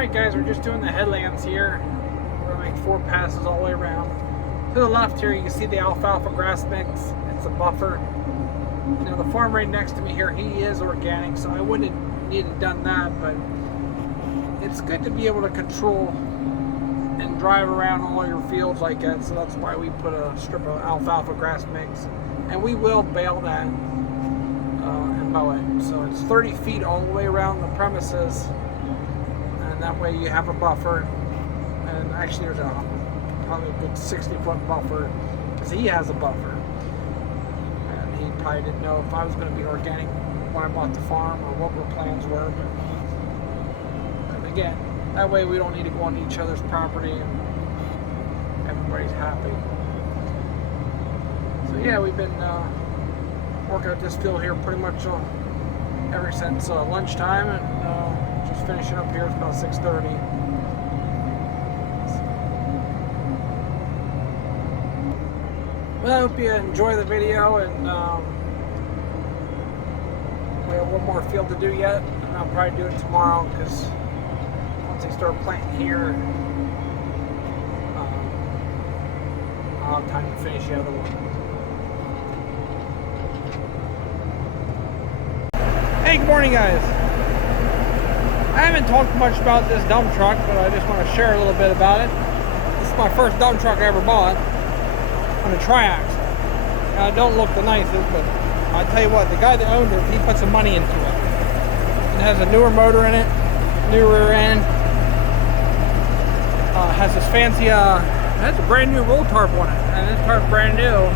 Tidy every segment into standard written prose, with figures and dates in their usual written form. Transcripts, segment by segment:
Alright guys, we're just doing the headlands here. We're going to make 4 passes all the way around. To the left here, you can see the alfalfa grass mix. It's a buffer. Now the farm right next to me here, he is organic, so I wouldn't have needed done that, but it's good to be able to control and drive around all your fields like that, so that's why we put a strip of alfalfa grass mix. And we will bale that and mow it. So it's 30 feet all the way around the premises, and that way you have a buffer. And actually there's probably a good 60-foot buffer, because he has a buffer. And he probably didn't know if I was going to be organic when I bought the farm or what our plans were. But again, that way we don't need to go on each other's property and everybody's happy. So yeah, we've been working at this field here pretty much ever since lunchtime, and just finishing up here. It's about 6:30. Well, I hope you enjoy the video, and we have one more field to do yet, and I'll probably do it tomorrow, because once they start planting here, I'll have time to finish the other one. Hey, good morning guys. I haven't talked much about this dump truck, but I just want to share a little bit about it. This is my first dump truck I ever bought on a tri-axle. Now, it don't look the nicest, but I'll tell you what, the guy that owned it, he put some money into it. It has a newer motor in it, new rear end. Has this fancy, has a brand new roll tarp on it, and this tarp's brand new,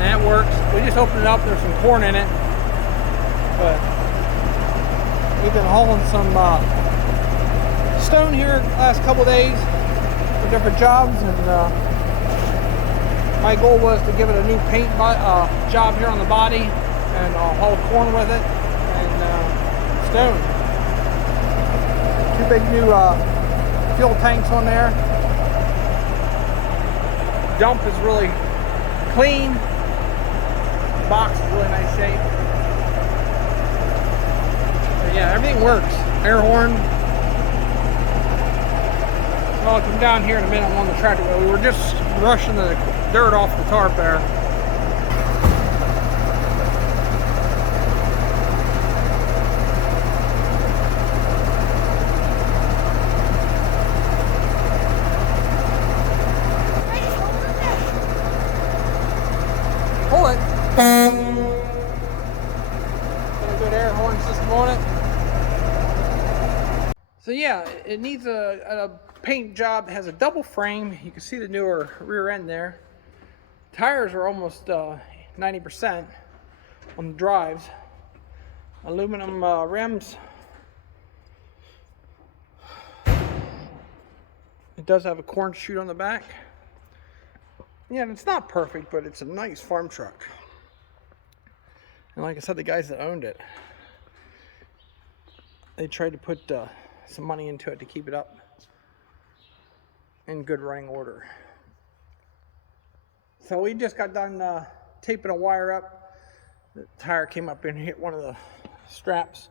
and it works. We just opened it up, there's some corn in it, but we've been hauling some stone here the last couple days for different jobs, and my goal was to give it a new paint job here on the body, and haul corn with it, and stone. 2 big new fuel tanks on there. Dump is really clean. The box is really nice shape. But yeah, everything works. Air horn. Well, I'll come down here in a minute on the tractor. We were just rushing the dirt off the tarp there. Pull it. Got a good air horn system on it. So yeah, it needs a paint job. It has a double frame. You can see the newer rear end there. Tires are almost 90% on the drives. Aluminum rims. It does have a corn chute on the back. Yeah, and it's not perfect, but it's a nice farm truck. And like I said, the guys that owned it, they tried to put some money into it to keep it up in good running order. So we just got done taping a wire up. The tire came up and hit one of the straps,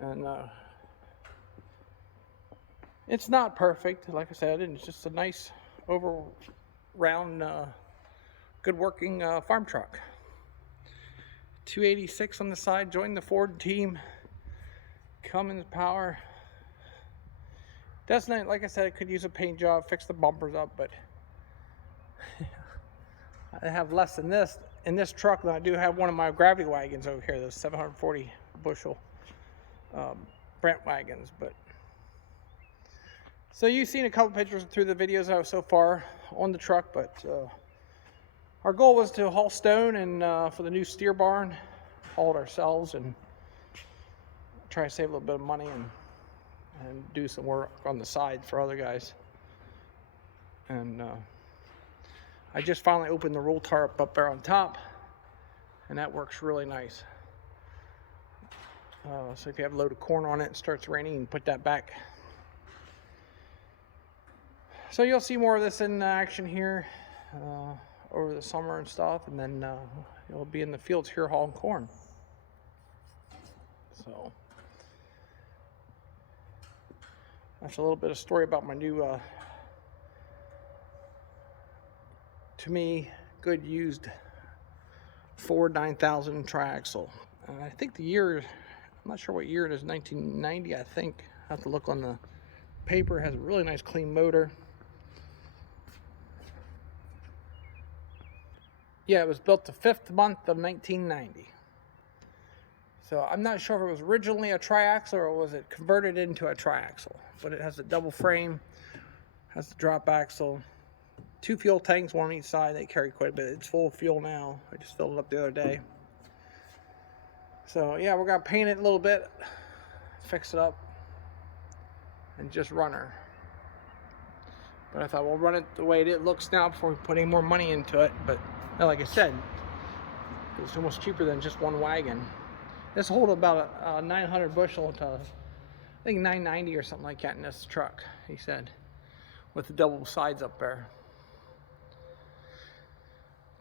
and it's not perfect, like I said. It's just a nice over round good working farm truck. 286 on the side. Joined the Ford team. Cummins power. Doesn't, like I said, it could use a paint job, fix the bumpers up, but I have less than this in this truck than I do have one of my gravity wagons over here, those 740 bushel Brent wagons. But so you've seen a couple pictures through the videos so far on the truck, but our goal was to haul stone and for the new steer barn, haul it ourselves and try to save a little bit of money and do some work on the side for other guys. And I just finally opened the roll tarp up there on top, and that works really nice. So if you have a load of corn on it and it starts raining, you can put that back. So you'll see more of this in action here over the summer and stuff, and then you'll be in the fields here hauling corn. So That's a little bit of story about my new, to me, good used Ford 9000 triaxle. I think the year, I'm not sure what year it is, 1990, I think. I have to look on the paper. It has a really nice clean motor. Yeah, it was built the 5th month of 1990. So I'm not sure if it was originally a triaxle or was it converted into a triaxle. But it has a double frame, has the drop axle, 2 fuel tanks, one on each side. They carry quite a bit. It's full of fuel now. I just filled it up the other day. So yeah, we're gonna paint it a little bit, fix it up, and just run her. But I thought we'll run it the way it looks now before we put any more money into it. But like I said, it's almost cheaper than just one wagon. This holds about a 900 bushel to, I think 990 or something like that in this truck, he said, with the double sides up there.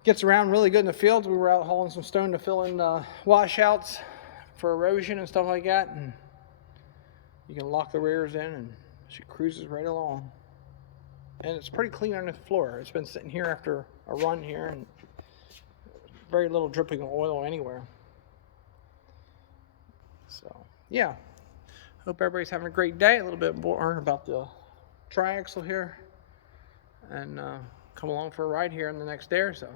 Gets around really good in the fields. We were out hauling some stone to fill in washouts for erosion and stuff like that. And you can lock the rears in and she cruises right along. And it's pretty clean under the floor. It's been sitting here after a run here and very little dripping of oil anywhere. So yeah, hope everybody's having a great day. A little bit more about the triaxle here, and come along for a ride here in the next day or so.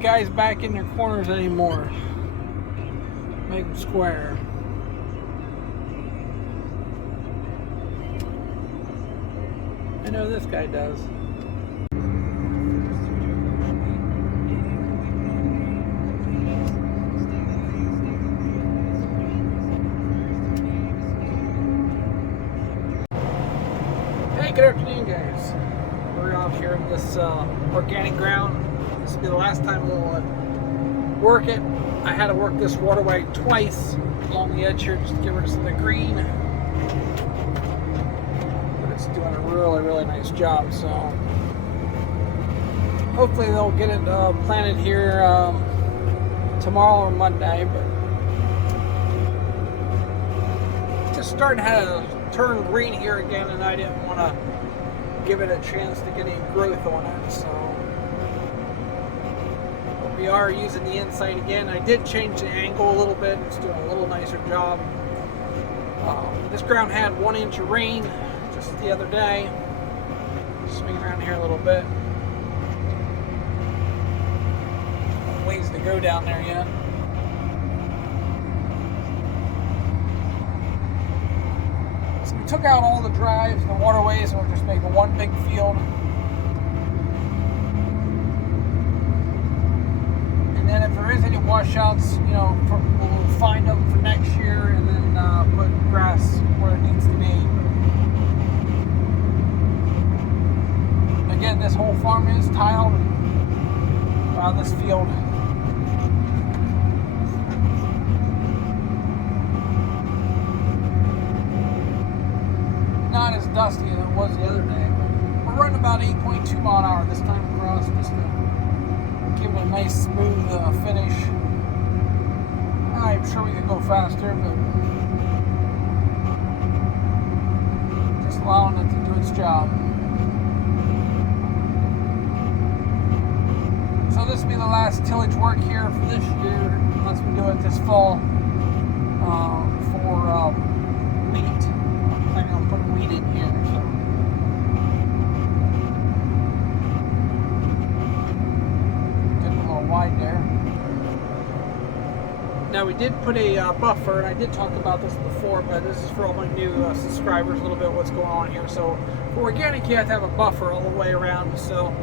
Guys back in their corners anymore. Make them square. I know this guy does. Hey, good afternoon, guys. We're out here in this organic ground. This will be the last time we'll work it. I had to work this waterway twice along the edge here just to get rid of some of the green. But it's doing a really, really nice job. So hopefully they'll get it planted here tomorrow or Monday. But it's just starting to turn green here again, and I didn't want to give it a chance to get any growth on it. So we are using the inside again. I did change the angle a little bit. It's doing a little nicer job. This ground had 1 inch of rain just the other day. Swing around here a little bit. Ways to go down there yet. So we took out all the drives, the waterways, and we're just making one big field. And if there is any washouts, you know, we'll find them for next year and then put grass where it needs to be. Again, this whole farm is tiled around this field. Not as dusty as it was the other day. We're running about 8.2 mile an hour this time across, just to give it a nice smooth finish. I'm sure we could go faster, but just allowing it to do its job. So this will be the last tillage work here for this year, unless we do it this fall for wheat. I'm planning on putting wheat in here. So. Getting a little wide there. Now we did put a buffer, and I did talk about this before, but this is for all my new subscribers, a little bit of what's going on here. So for organic, you have to have a buffer all the way around, so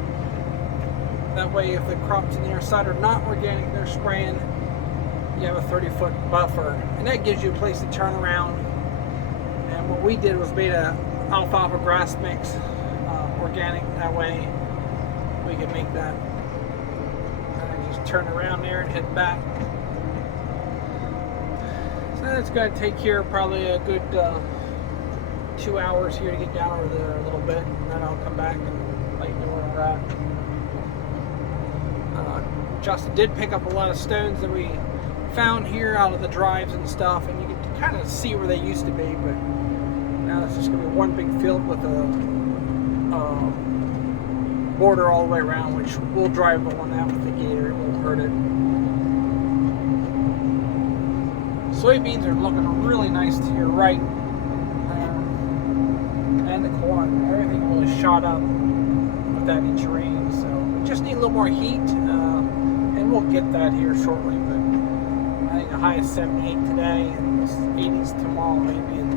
that way if the crops on the other side are not organic, they're spraying, you have a 30-foot buffer, and that gives you a place to turn around. And what we did was made a alfalfa grass mix organic, that way we can make that. And just turn around there and head back. So that's going to take here probably a good 2 hours here to get down over there a little bit, and then I'll come back and let you know where we're at. Justin did pick up a lot of stones that we found here out of the drives and stuff, and you can kind of see where they used to be, but now it's just going to be one big field with a border all the way around, which we'll drive on that with the gator. It won't hurt it. Soybeans are looking really nice to your right there, and the corn. Everything really shot up with that inch of rain, so we just need a little more heat, and we'll get that here shortly. But I think the high is 78 today, and 80s tomorrow maybe, and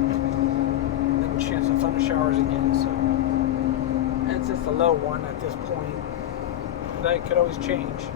then a chance of thunder showers again. So and it's just a low one at this point. That could always change.